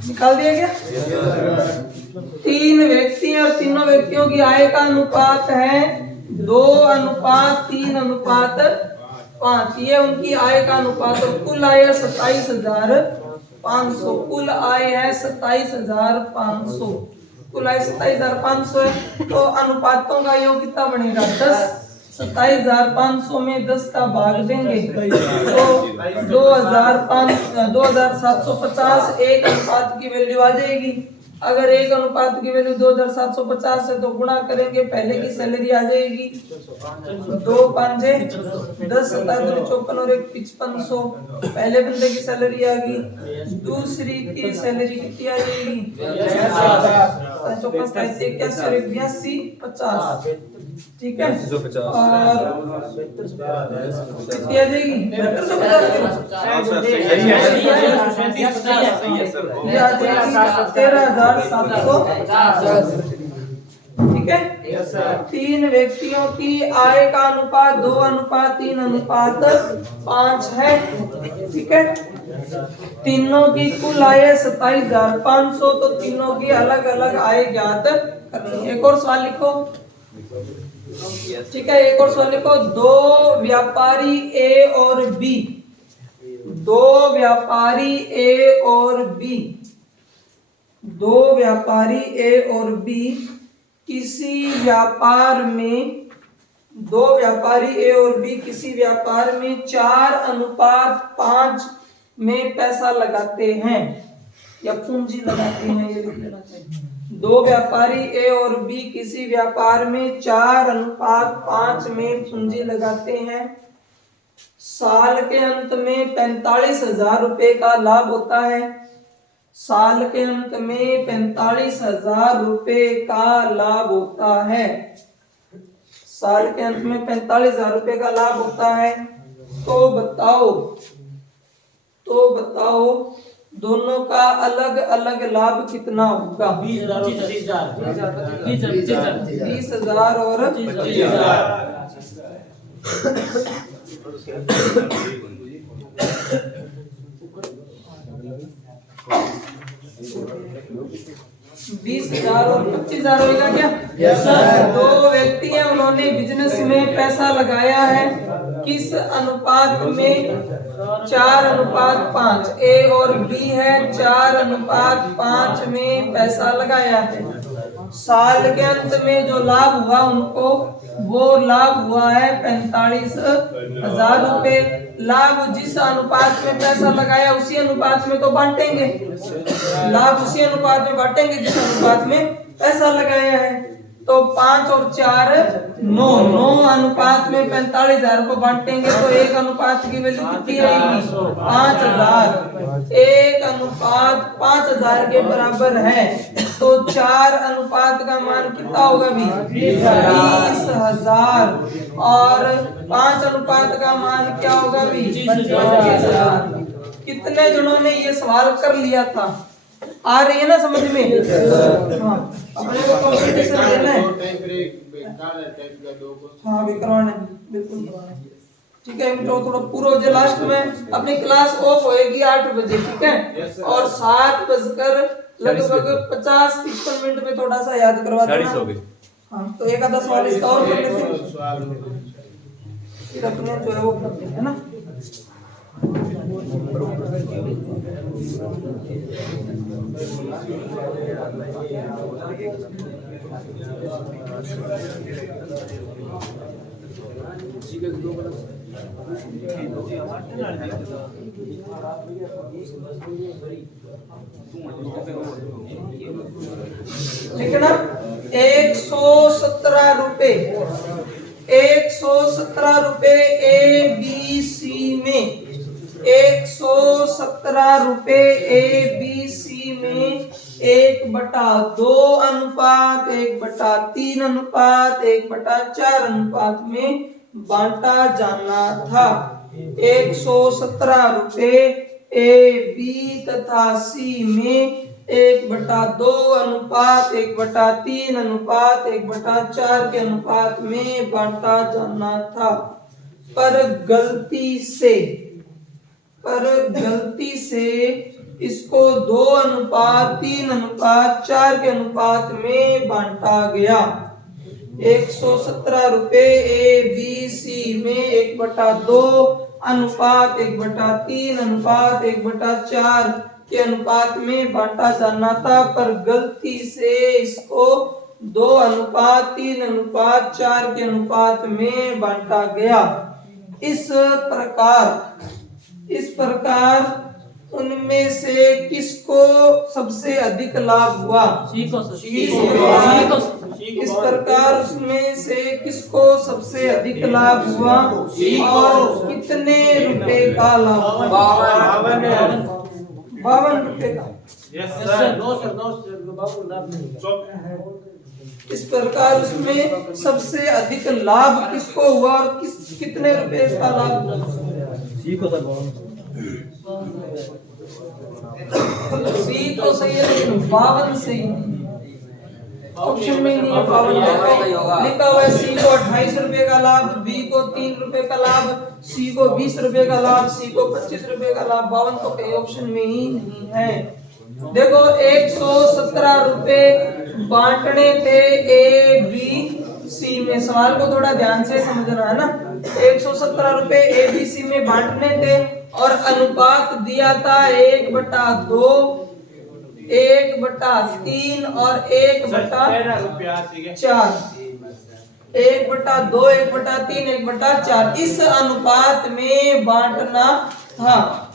निकाल दिया गया। 3 व्यक्ति हैं और तीनों व्यक्तियों की आय का अनुपात है 2:3:5। ये उनकी आय का अनुपात, और कुल आय है 27,500। कुल आय है 27,500। कुल आय 27,500 है, तो अनुपातों का योग कितना बनेगा 10। 27,500 में 10 का भाग देंगे तो 2,750 एक अनुपात की वैल्यू आ जाएगी। अगर एक अनुपात की वैल्यू 2,750 है तो गुणा करेंगे, पहले की सैलरी आ जाएगी 2 5 10 57 54 और 1 5500। पहले बंदे की सैलरी आ गई। दूसरी की सैलरी कितनी आ जाएगी 81 50। ठीक है, और कितनी आ जाएगी 13,750। ठीक है। Yes sir. 3 व्यक्तियों की आय का अनुपात 2:3:5 है। ठीक है। तीनों की कुल आय 27,500, तो तीनों की अलग अलग आय ज्ञात करनी है। एक और सवाल लिखो। ठीक है, एक और सवाल लिखो। दो व्यापारी ए और बी, दो व्यापारी ए और बी, दो व्यापारी ए और बी किसी व्यापार में, दो व्यापारी ए और बी किसी व्यापार में 4:5 में पैसा लगाते हैं या पूंजी लगाते हैं, ये लिख लेना चाहिए। दो व्यापारी ए और बी किसी व्यापार में 4:5 में पूंजी लगाते हैं। साल के अंत में 45,000 रुपए का लाभ होता है। साल के अंत में 45,000 रुपए का लाभ होता है। साल के अंत में 45,000 रुपए का लाभ होता है। तो बताओ दोनों का अलग अलग लाभ कितना होगा? 20,000 और 30,000। 20,000 और 25,000। 20,000 और 25,000 होगा क्या? Yes sir. दो व्यक्ति हैं, उन्होंने बिजनेस में पैसा लगाया है। किस अनुपात में? 4:5। ए और बी है, 4:5 में पैसा लगाया है। साल के अंत में जो लाभ हुआ उनको, वो लाभ हुआ है 45,000 रुपए। लाभ जिस अनुपात में पैसा लगाया उसी अनुपात में तो बांटेंगे, लाभ उसी अनुपात में बांटेंगे जिस अनुपात में पैसा लगाया है। तो 5 और 4 9 अनुपात में 45,000 को बांटेंगे तो एक अनुपात की वैल्यू कितनी रहेगी? 5,000। 1:5,000 के बराबर है। तो 4 अनुपात का मान कितना होगा भी? 20,000। और 5 अनुपात का मान क्या होगा भी? 25,000। कितने जनों ने ये सवाल कर लिया था? आ रही है ना समझ में? हाँ, अपने को कंपटीशन लेना है। हाँ भी करवाना है, बिल्कुल करवाना है। ठीक है मित्रों, थोड़ा पूरा हो जाए। लास्ट में अपनी क्लास ऑफ होएगी 8 बजे। ठीक है, और 7 बजकर लगभग 50-55 मिनट में थोड़ा सा याद करवा देना। हाँ, तो एक आधा सवाल इसका और कर लेते हैं, फिर अपने जो है वो करते हैं ना। लिखना 117 रुपए, 117 रुपए ए बी सी में, 117 रुपए ए बी सी में 1/2 अनुपात 1/3 अनुपात 1/4 अनुपात में बांटा जाना था। 117 रुपए ए बी तथा सी में 1/2 अनुपात 1/3 अनुपात 1/4 के अनुपात में बांटा जाना था। पर गलती से इसको 2:3:4 के अनुपात में बांटा गया। 117 रुपए ए बी सी में 1/2 अनुपात 1/3 अनुपात 1/4 के अनुपात में बांटा जाना था, पर गलती से इसको 2:3:4 के अनुपात में बांटा गया। इस प्रकार उनमें से किसको सबसे अधिक लाभ हुआ? इस प्रकार उसमें से किसको सबसे अधिक लाभ हुआ और कितने रुपए का लाभ? 52 रुपए का। इस प्रकार उसमें सबसे अधिक लाभ किसको हुआ और कितने रुपए का लाभ हुआ? सी तो सही है लेकिन 52 सही नहीं। ऑप्शन में नहीं है 52। देखो लिखा हुआ है सी को 28 रुपए का लाभ, बी को 3 रुपए का लाभ, सी को 20 रुपए का लाभ, सी को 25 रुपए का लाभ। 52 तो कहीं ऑप्शन में ही नहीं है। देखो 117 रुपए बांटने थे ए बी सी में। सवाल को थोड़ा ध्यान से समझना है ना। 117 रुपए ए बी सी में बांटने थे और अनुपात दिया था 1/2, 1/3 और 1/4। 1/2, 1/3, 1/4 इस अनुपात में बांटना था।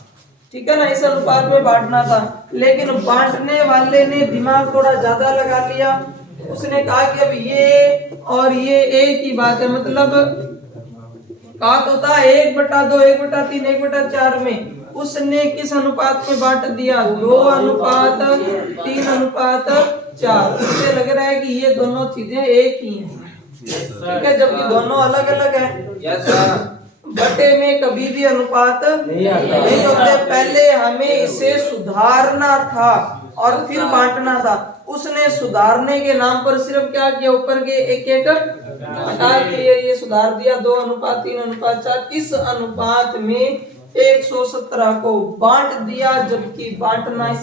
ठीक है ना, इस अनुपात में बांटना था। लेकिन बांटने वाले ने दिमाग थोड़ा ज्यादा लगा लिया। उसने कहा कि अब ये और ये एक ही बात है, मतलब कहा तो था 1/2, 1/3, 1/4 में। उसने किस अनुपात में बांट दिया? 2:3:4। मुझे लग रहा है कि ये दोनों चीजें एक ही हैं। ठीक है, जबकि दोनों अलग अलग है। Yes sir. बटे में कभी भी अनुपात नहीं होते। पहले हमें इसे सुधारना था और फिर बांटना था। उसने सुधारने के नाम पर सिर्फ क्या किया, ऊपर के एक हटा के ये सुधार दिया 2:3:4। इस अनुपात में 117 को बांट दिया, जबकि बांटना ही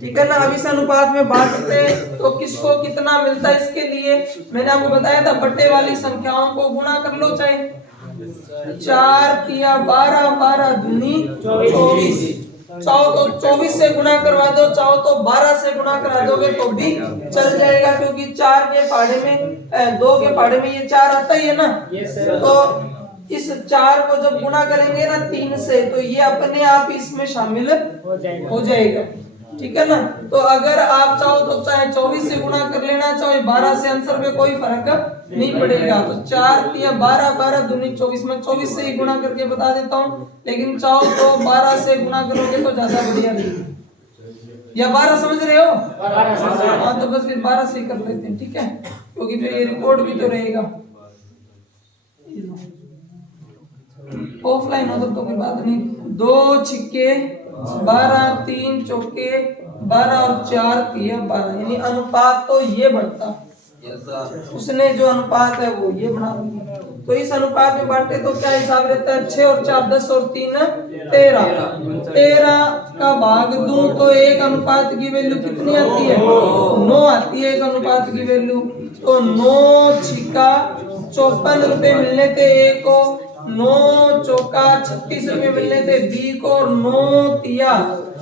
ठीक है ना। अब इस अनुपात में बांटते तो किसको कितना मिलता है, इसके लिए मैंने आपको बताया था बट्टे वाली संख्याओं को गुणा कर लो। चाहे 4 तिया 12, 12 दूनी 24। चाहो तो 24 से गुणा करवा दो, चाहो तो 12 से गुणा करा दोगे तो भी चल जाएगा, क्योंकि 4 के पहाड़े में 2 के पहाड़े में ये 4 आता ही है ना। तो इस 4 को जब गुणा करेंगे ना 3 से, तो ये अपने आप इसमें शामिल हो जाएगा। ठीक है ना। तो अगर आप चाहो तो चाहे 24 से गुणा कर लेना, चाहे 12 से, आंसर में कोई फर्क नहीं पड़ेगा। तो 4 तिया 12, 12 दूनी 24। मैं 24 से ही गुणा करके बता देता हूँ, लेकिन चाहो तो 12 से गुणा करोगे तो ज्यादा बढ़िया रहेगा। या 12 समझ रहे हो? हाँ, तो बस फिर 12 से ही कर लेते हैं। ठीक है, क्योंकि फिर ये रिकॉर्ड भी तो रहेगा। ऑफलाइन हो तो कोई बात नहीं। 2 छिक्के 12, 3 चौके 12 और 4 तिया 12, यानी अनुपात तो ये बढ़ता। Yes sir. उसने जो अनुपात है वो ये बना दिया। तो इस अनुपात में बांटे तो क्या हिसाब रहता है? 6 और 4 10 और 3 13। 13 का भाग दूं तो एक अनुपात की वैल्यू कितनी आती है? 9 आती है एक अनुपात की वैल्यू। तो 9 छिक्का 54 रुपए मिलने थे ए को, 9 चौका 36 रुपए मिलने थे बी को, और 9 तिया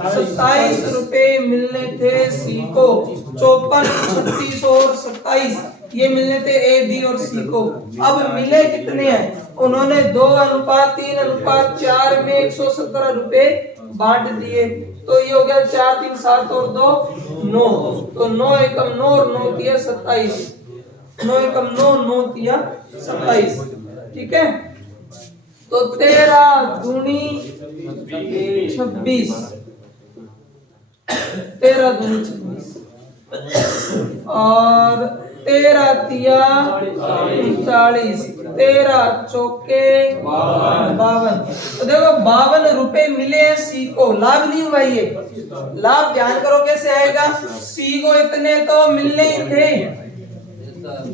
27 रुपए मिलने थे सी को। 54, 36 और 27 ये मिलने थे ए बी और सी को। अब मिले कितने हैं? उन्होंने 2:3:4 में 117 रुपए बांट दिए। तो ये हो गया 4 3 7 और 2 9। तो 9 एकम 9 और 9 तिया 27। 9 एकम 9, 9 तिया 27। ठीक है, तो 13 दूनी 26, 13 दूनी 26 और 13 तिया 40, 13 चौके 52। तो देखो 52 रुपए मिले हैं सी को। लाभ नहीं हुआ ये। लाभ ध्यान करो कैसे आएगा। सी को इतने तो मिलने ही थे,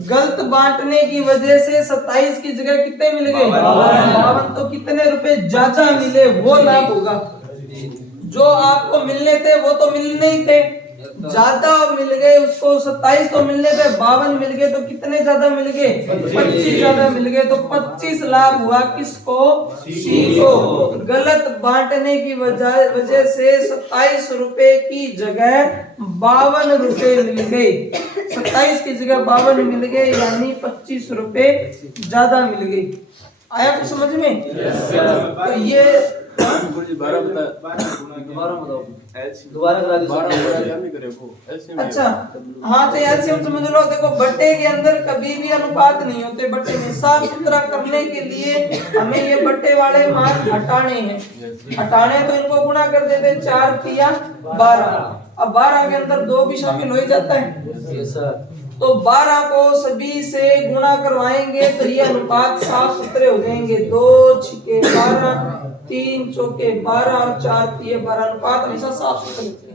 गलत बांटने की वजह से 27 की जगह कितने मिल गए? 52। तो कितने रुपए ज्यादा मिले वो लाभ होगा। जो आपको मिलने थे वो तो मिलने ही थे, ज्यादा मिल गए। उसको 27 तो मिलने थे, 52 मिल गए। तो कितने ज्यादा मिल गए? 25 ज्यादा मिल गए। तो 25 लाभ हुआ किसको? सी को। गलत बांटने की वजह से 27 रुपए की जगह 52 रुपए मिल गए। 27 की जगह 52 मिल गए, यानी 25 रुपए ज्यादा मिल गए। आया कुछ समझ में? तो ये दोबारा बताओ। दोबारा करा अच्छा, हाँ तो एलसीएम समझ लो। देखो बट्टे के अंदर कभी भी अनुपात नहीं होते। बट्टे में साफ सुथरा करने के लिए हमें ये बट्टे वाले मार्क हटाने हैं। हटाने तो इनको गुणा कर देते 4 तिया 12। अब 12 के अंदर 2 भी शामिल हो ही जाता है। Yes sir. तो 12 को सभी से गुणा करवाएंगे तो ये अनुपात साफ सुथरे हो जाएंगे। 2 छिके 12, 3 चौके 12 और 4 तिये 12। अनुपात हमेशा साफ सुथरे होते हैं।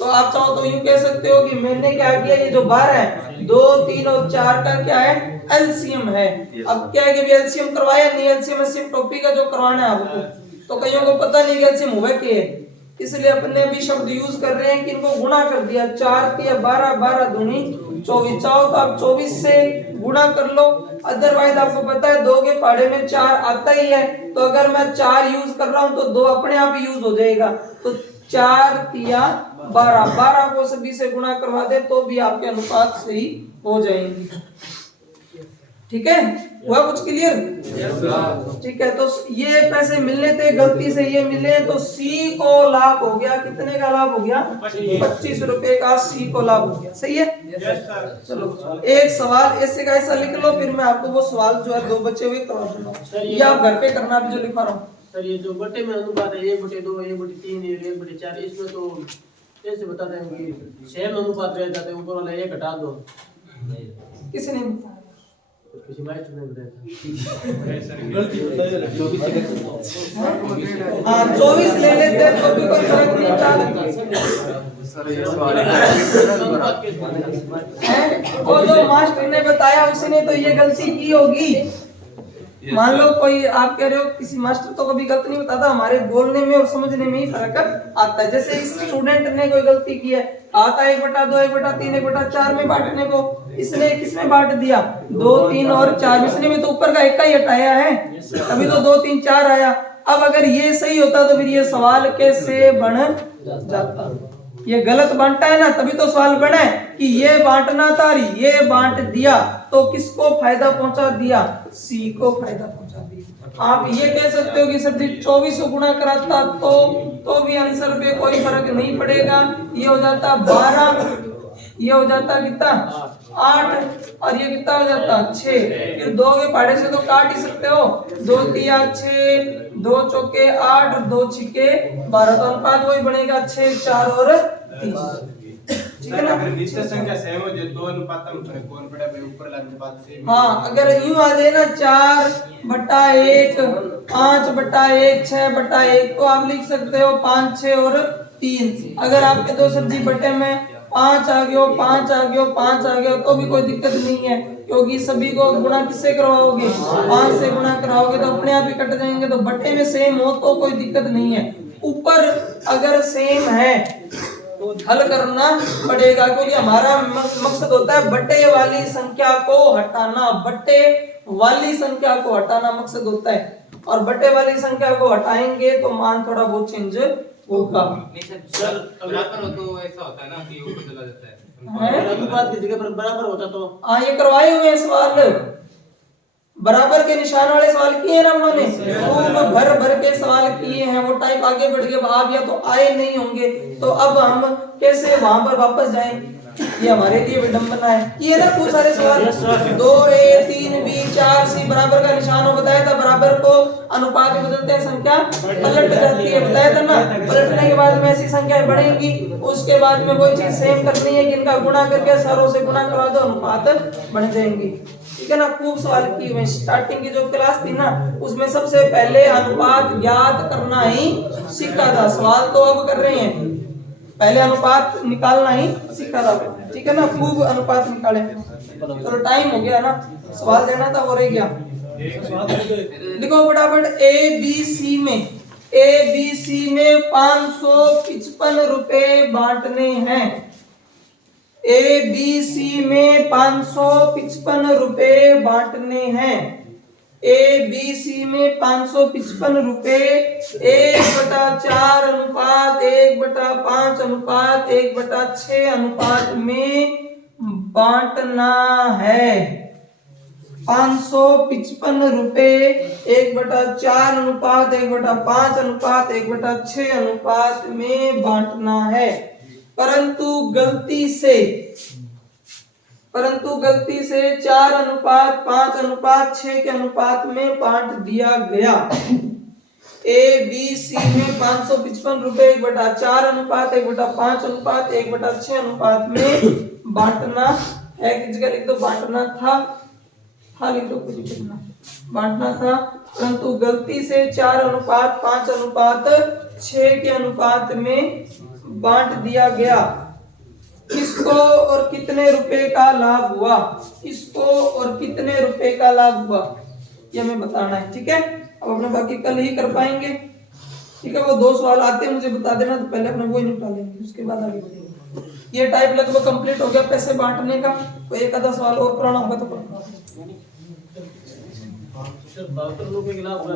तो आप चाहो तो यूं कह सकते हो कि मैंने क्या किया, ये जो 12 है 2 3 और 4 का क्या है एलसीएम है। अब क्या है कि एलसीएम करवाया नहीं, एलसीएम टॉपिक का जो करवाना है आपको, तो कईयों को पता नहीं कि एलसीएम हुआ क्या है, इसलिए अपने भी शब्द यूज कर रहे हैं कि इनको गुणा कर दिया। 4 3 12 12 दूनी 24, चाहो तो आप 24 से गुणा कर लो, अदरवाइज आपको पता है 2 के पहाड़े में 4 आता ही है, तो अगर मैं 4 यूज कर रहा हूं तो 2 अपने आप ही यूज हो जाएगा। तो 4 3 12, 12 को सभी से गुणा करवा दे तो भी आपके अनुपात सही हो जाएंगे। ठीक है, हुआ कुछ क्लियर? ठीक है, तो ये पैसे मिलने थे, गलती से ये मिले तो सी को लाभ हो गया। कितने का लाभ हो गया? 25 रुपए का सी को लाभ हो गया। सही है? चलो एक सवाल ऐसे का ऐसा लिख लो, फिर मैं आपको वो सवाल जो है 2 बचे हुए करवा दूंगा, ये आप घर पे करना भी जो लिखा रहा हूँ। सर ये जो बटे में अनुपात है 1/2 1/3 1/4, इसमें तो ऐसे बताते हैं कि सेम अनुपात रह जाते हैं, ऊपर वाला 1 घटा दो। किसी ने किसी मास्टर ने बताया हाँ 24 ले लेते हैं तो भी कोई फर्क नहीं पड़ता। वो जो मास्टर ने बताया उसने तो ये गलती की होगी। मान लो कोई आप कह रहे हो किसी मास्टर तो कभी गलती नहीं बताता, हमारे बोलने में और समझने में ही फर्क आता है। जैसे इस स्टूडेंट ने कोई गलती की है, आता 1/2 1/3 1/4 में बांटने को, इसने किसमें बांट दिया 2 3 और 4, इसने भी तो ऊपर का 1 का ही हटाया है, अभी तो 2 3 4 आया। अब अगर ये सही होता तो फिर ये सवाल कैसे बन जाता? ये गलत बांटा है ना, तभी तो सवाल बना है कि ये बांटना था, ये बांट दिया तो किसको फायदा पहुंचा दिया? सी को फायदा पहुंचा दिया। आप ये कह सकते हो कि सर जी 24 को गुणा कराता तो भी आंसर पे कोई फर्क नहीं पड़ेगा, ये हो जाता 12, ये हो जाता कितना 8 और ये कितना हो जाता 6। फिर 2 के पहाड़े से तो काट ही सकते हो, 2 3 6 2 चौके 8 2 छिके 12, तो अनुपात वही बनेगा 6 4 और 3। ठीक है ना? अगर निश्चित संख्या सेम हो जाए तो अनुपात में फर्क कौन पड़ा भाई, ऊपर वाला अनुपात सेम। हाँ अगर यूं आ जाए ना 4/1 5/1 6/1 तो आप लिख सकते हो 5 6 और 3। अगर आपके 2 सब्जी बटे में 5 आ गया 5 आ गया 5 आ गया तो भी कोई दिक्कत नहीं है, क्योंकि सभी को गुणा किससे करवाओगे? 5 से गुणा कराओगे तो अपने आप ही कट जाएंगे। तो बटे में सेम हो तो कोई दिक्कत नहीं है, ऊपर अगर सेम है तो हल करना पड़ेगा, क्योंकि हमारा मकसद होता है बटे वाली संख्या को हटाना, बटे वाली संख्या को हटाना मकसद होता है। और बटे वाली संख्या को हटाएंगे तो मान थोड़ा बहुत चेंज होगा। सर बराबर हो तो ऐसा होता है ना कि ऊपर चला जाता है, अनुपात की जगह पर बराबर होता तो हाँ ये करवाए हुए सवाल, बराबर के निशान वाले सवाल किए ना हमने, खूब भर भर के सवाल किए हैं। वो टाइप आगे बढ़ गए, आप या तो आए नहीं होंगे, तो अब हम कैसे वहां पर वापस जाएं? ये हमारे लिए विडंबना है। ये ना खूब सारे सवाल 2a 3b 4c बराबर का निशान हो बताया था, बराबर को अनुपात में बदलते हैं संख्या पलट जाती है, बताया था ना। पलटने के बाद में ऐसी संख्याएं बढ़ेंगी, उसके बाद में वही चीज सेम करनी है कि इनका गुणा करके सारों से गुणा करवा दो, अनुपात बढ़ जाएंगी। ठीक है ना? खूब सवाल की हुए। स्टार्टिंग की जो क्लास थी ना उसमें सबसे पहले अनुपात ज्ञात करना ही सीखा था, सवाल तो अब कर रहे हैं, पहले अनुपात निकालना ही सीखा था। ठीक है ना? खूब अनुपात निकाले। चलो टाइम हो गया ना, सवाल देना था वो रह गया। लिखो फटाफट ए बी सी में 555 रुपए बांटने हैं। ए बी सी में 555 रुपए बांटने हैं। ए बी सी में 555 रुपए 1/4 अनुपात 1/5 अनुपात 1/6 अनुपात में बांटना है। 555 रुपए 1/4 अनुपात 1/5 अनुपात 1/6 अनुपात में बांटना है, परंतु गलती से 4:5:6 के अनुपात में बांट दिया गया। ए बी सी में 555 रुपए 1/4 अनुपात 1/5 अनुपात 1/6 अनुपात में बांटना है। किस जगह लिख दो बांटना था लिख दो, कुछ लिखना बांटना था, परंतु गलती से 4:5:6 के अनुपात में बांट दिया गया, किसको और कितने रुपए का लाभ हुआ, किसको और कितने रुपए का लाभ हुआ, ये हमें बताना है। ठीक है, अब अपने बाकी कल ही कर पाएंगे। ठीक है, वो 2 सवाल आते हैं मुझे बता देना, तो पहले अपने वो ही निपटा लेंगे, उसके बाद आगे बढ़ेंगे। ये टाइप लगभग कंप्लीट हो गया पैसे बांटने का। तो एक आधा सवाल और कराना होगा तो सर 72 रुपए के लाभ हुआ।